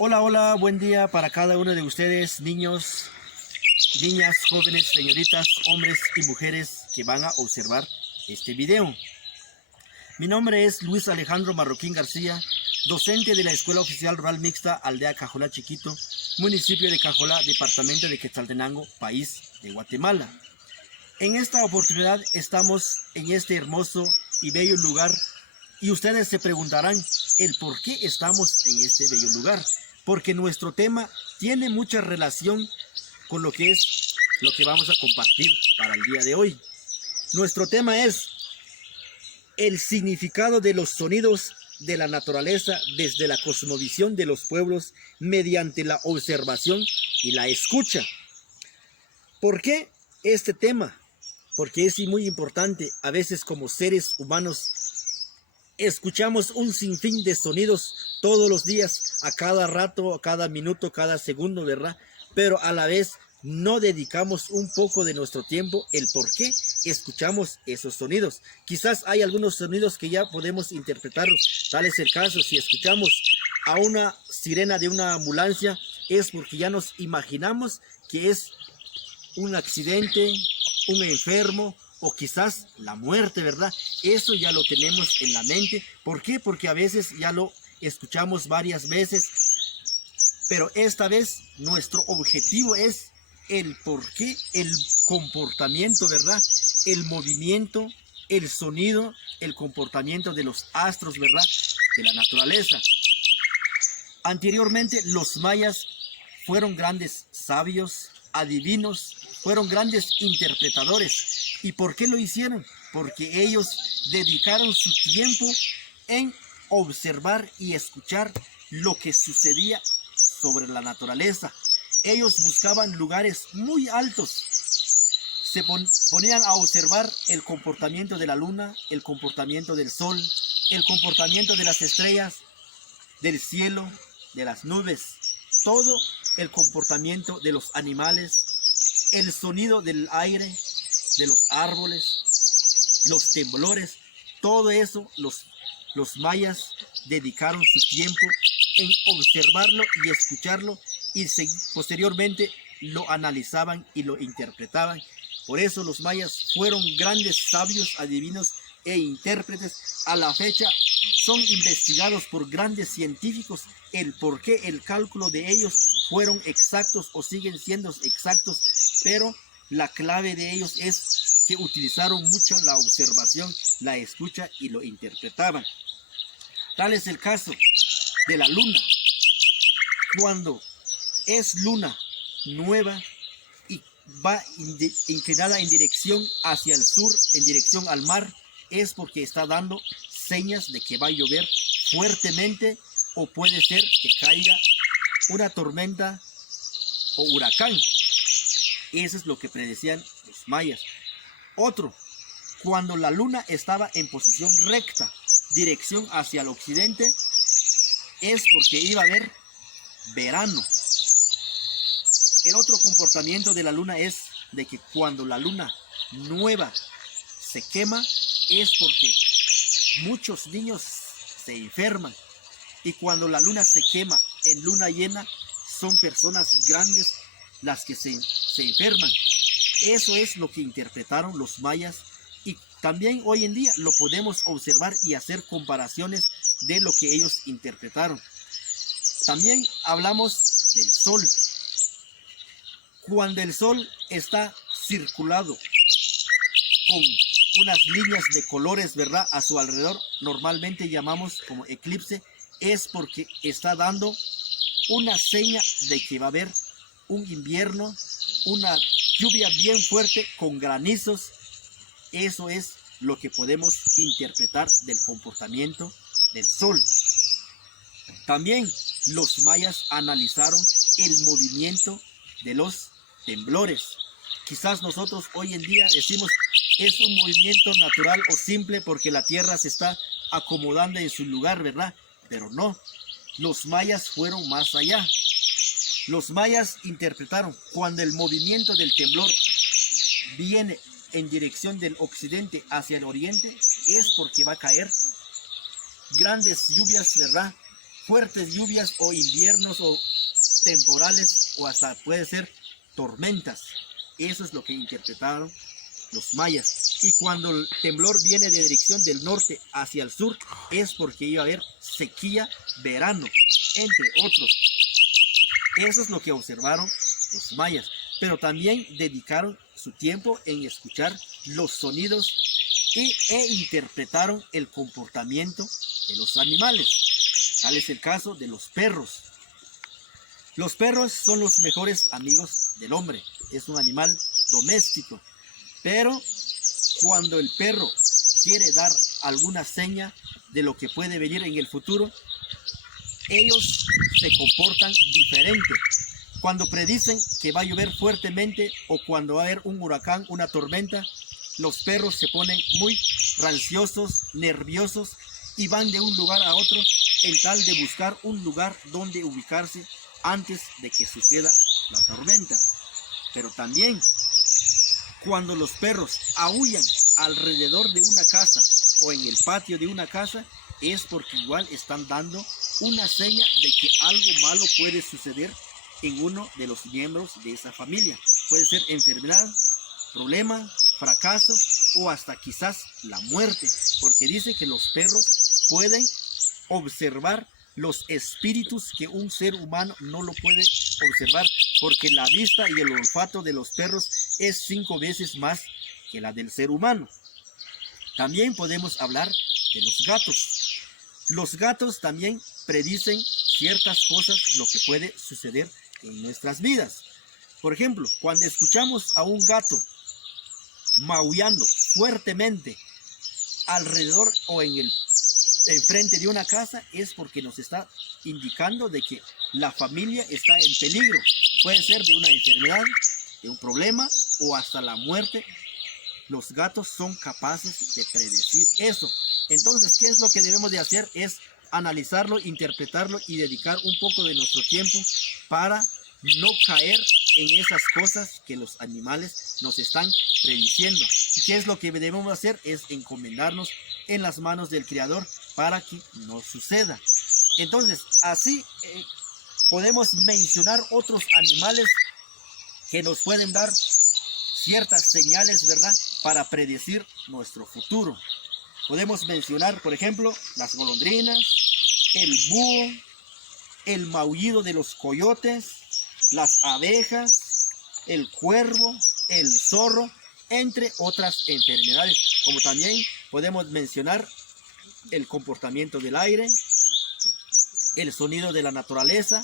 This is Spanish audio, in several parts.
Hola, hola, buen día para cada uno de ustedes, niños, niñas, jóvenes, señoritas, hombres y mujeres que van a observar este video. Mi nombre es Luis Alejandro Marroquín García, docente de la Escuela Oficial Rural Mixta Aldea Cajolá Chiquito, municipio de Cajolá, departamento de Quetzaltenango, país de Guatemala. En esta oportunidad estamos en este hermoso y bello lugar y ustedes se preguntarán el por qué estamos en este bello lugar. Porque nuestro tema tiene mucha relación con lo que vamos a compartir para el día de hoy. Nuestro tema es el significado de los sonidos de la naturaleza desde la cosmovisión de los pueblos mediante la observación y la escucha. ¿Por qué este tema? Porque es muy importante. A veces como seres humanos escuchamos un sinfín de sonidos todos los días, a cada rato, a cada minuto, cada segundo, ¿verdad? Pero a la vez no dedicamos un poco de nuestro tiempo el por qué escuchamos esos sonidos. Quizás hay algunos sonidos que ya podemos interpretarlos. Tal es el caso, si escuchamos a una sirena de una ambulancia, es porque ya nos imaginamos que es un accidente, un enfermo o quizás la muerte, ¿verdad? Eso ya lo tenemos en la mente. ¿Por qué? Porque a veces ya lo escuchamos varias veces, pero esta vez nuestro objetivo es el por qué, el comportamiento, ¿verdad? El movimiento, el sonido, el comportamiento de los astros, ¿verdad? De la naturaleza. Anteriormente los mayas fueron grandes sabios, adivinos, fueron grandes interpretadores. ¿Y por qué lo hicieron? Porque ellos dedicaron su tiempo en observar y escuchar lo que sucedía sobre la naturaleza. Ellos buscaban lugares muy altos. Se ponían a observar el comportamiento de la luna, el comportamiento del sol, el comportamiento de las estrellas, del cielo, de las nubes, todo el comportamiento de los animales, el sonido del aire, de los árboles, los temblores, todo eso los mayas dedicaron su tiempo en observarlo y escucharlo y posteriormente lo analizaban y lo interpretaban. Por eso los mayas fueron grandes sabios, adivinos e intérpretes. A la fecha son investigados por grandes científicos el por qué el cálculo de ellos fueron exactos o siguen siendo exactos, pero la clave de ellos es que utilizaron mucho la observación, la escucha y lo interpretaban. Tal es el caso de la luna. Cuando es luna nueva y va inclinada en dirección hacia el sur, en dirección al mar, es porque está dando señas de que va a llover fuertemente o puede ser que caiga una tormenta o huracán. Eso es lo que predecían los mayas. Otro, cuando la luna estaba en posición recta, dirección hacia el occidente, es porque iba a haber verano. El otro comportamiento de la luna es de que cuando la luna nueva se quema, es porque muchos niños se enferman. Y cuando la luna se quema en luna llena, son personas grandes las que se enferman. Eso es lo que interpretaron los mayas y también hoy en día lo podemos observar y hacer comparaciones de lo que ellos interpretaron. También hablamos del sol. Cuando el sol está circulado con unas líneas de colores, ¿verdad?, a su alrededor, normalmente llamamos como eclipse, es porque está dando una seña de que va a haber un invierno, una lluvia bien fuerte con granizos. Eso es lo que podemos interpretar del comportamiento del sol. También los mayas analizaron el movimiento de los temblores. Quizás nosotros hoy en día decimos es un movimiento natural o simple porque la tierra se está acomodando en su lugar, ¿verdad? Pero no, los mayas fueron más allá. Los mayas interpretaron cuando el movimiento del temblor viene en dirección del occidente hacia el oriente, es porque va a caer grandes lluvias, ¿verdad?, fuertes lluvias o inviernos o temporales o hasta puede ser tormentas. Eso es lo que interpretaron los mayas. Y cuando el temblor viene de dirección del norte hacia el sur, es porque iba a haber sequía, verano, entre otros. Eso es lo que observaron los mayas. Pero también dedicaron su tiempo en escuchar los sonidos e interpretaron el comportamiento de los animales. Tal es el caso de los perros. Los perros son los mejores amigos del hombre. Es un animal doméstico. Pero cuando el perro quiere dar alguna seña de lo que puede venir en el futuro, ellos se comportan diferente. Cuando predicen que va a llover fuertemente o cuando va a haber un huracán, una tormenta, los perros se ponen muy ranciosos, nerviosos y van de un lugar a otro en tal de buscar un lugar donde ubicarse antes de que suceda la tormenta. Pero también cuando los perros aúllan alrededor de una casa o en el patio de una casa, es porque igual están dando una seña de que algo malo puede suceder en uno de los miembros de esa familia. Puede ser enfermedad, problema, fracasos o hasta quizás la muerte, porque dice que los perros pueden observar los espíritus que un ser humano no lo puede observar, porque la vista y el olfato de los perros es 5 veces más que la del ser humano. También podemos hablar de los gatos. Los gatos también predicen ciertas cosas, lo que puede suceder en nuestras vidas. Por ejemplo, cuando escuchamos a un gato maullando fuertemente alrededor o enfrente de una casa, es porque nos está indicando de que la familia está en peligro. Puede ser de una enfermedad, de un problema o hasta la muerte. Los gatos son capaces de predecir eso. Entonces, ¿qué es lo que debemos de hacer? Es analizarlo, interpretarlo y dedicar un poco de nuestro tiempo para no caer en esas cosas que los animales nos están prediciendo. ¿Y qué es lo que debemos hacer? Es encomendarnos en las manos del Creador para que no suceda. Entonces, así podemos mencionar otros animales que nos pueden dar ciertas señales, ¿verdad?, para predecir nuestro futuro. Podemos mencionar, por ejemplo, las golondrinas, el búho, el maullido de los coyotes, las abejas, el cuervo, el zorro, entre otras enfermedades. Como también podemos mencionar el comportamiento del aire, el sonido de la naturaleza,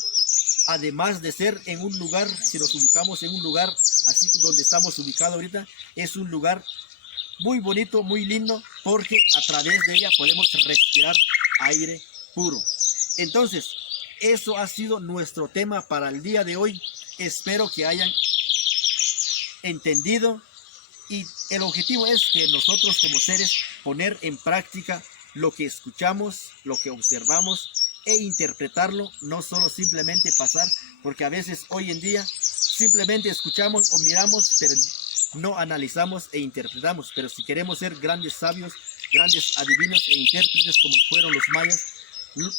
además de ser en un lugar, si nos ubicamos en un lugar así donde estamos ubicados ahorita, es un lugar muy bonito, muy lindo, porque a través de ella podemos respirar aire puro. Entonces, eso ha sido nuestro tema para el día de hoy. Espero que hayan entendido y el objetivo es que nosotros como seres poner en práctica lo que escuchamos, lo que observamos e interpretarlo, no solo simplemente pasar, porque a veces hoy en día simplemente escuchamos o miramos, pero no analizamos e interpretamos. Pero si queremos ser grandes sabios, grandes adivinos e intérpretes como fueron los mayas,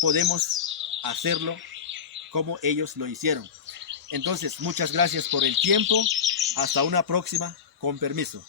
podemos hacerlo como ellos lo hicieron. Entonces, muchas gracias por el tiempo. Hasta una próxima, con permiso.